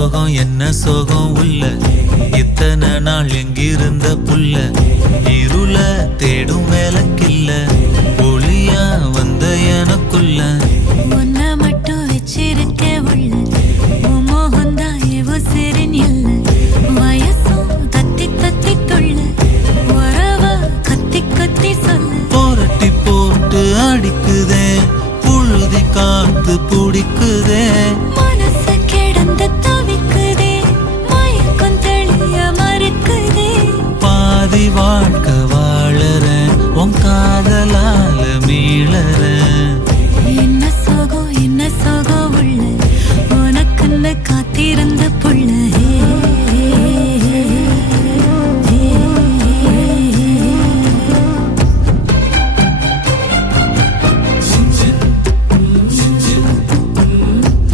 சோகம் என்ன சோகம் உள்ள இத்தனை நாள் எங்கிருந்த புல்ல இருள தேடும் வேலைக்கில்ல ஒளியா வந்த எனக்குள்ள உன்னை மட்டும் வச்சிருக்க உள்ள